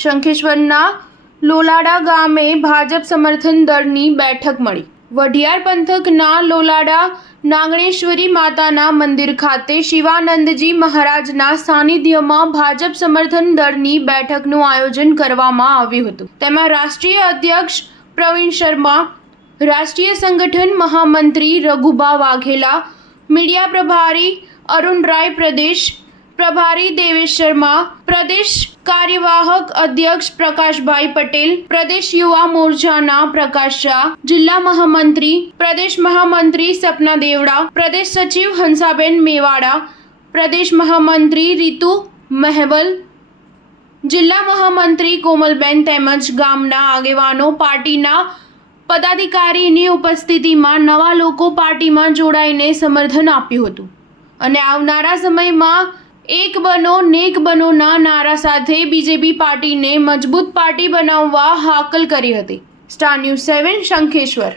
શંખેશ્વરના લોલાડા ગામે ભાજપ સમર્થન દળની બેઠક મળી। વઢિયાર પંથકના લોલાડા નાગણેશ્વરી માતાના મંદિર ખાતે શિવાનંદજી મહારાજના સાનિધ્યમાં ભાજપ સમર્થન દળની બેઠકનું આયોજન કરવામાં આવ્યું હતું। તેમાં રાષ્ટ્રીય અધ્યક્ષ પ્રવીણ શર્મા, રાષ્ટ્રીય સંગઠન મહામંત્રી રઘુબા વાઘેલા, મીડિયા પ્રભારી અરુણ રાય, પ્રદેશ પ્રભારી દેવેશ શર્મા, પ્રદેશ કાર્યવાહક અધ્યક્ષ પ્રકાશભાઈ પટેલ, પ્રદેશ યુવા મોરચાના પ્રકાશ શાહ, જિલ્લા મહામંત્રી, પ્રદેશ મહામંત્રી સપના દેવડા, પ્રદેશ સચિવ હંસાબેન મેવાડા, પ્રદેશ મહામંત્રી રીતુ મહેવલ, જિલ્લા મહામંત્રી કોમલબેન તેમજ ગામના આગેવાનો, પાર્ટીના પદાધિકારીની ઉપસ્થિતિમાં નવા લોકો પાર્ટીમાં જોડાઈને સમર્થન આપ્યું હતું અને આવનારા સમયમાં એક બનો નેક બનોના નારા સાથે બીજેપી પાર્ટીને મજબૂત પાર્ટી બનાવવા હાકલ કરી હતી। Star news 7 Shankheshwar.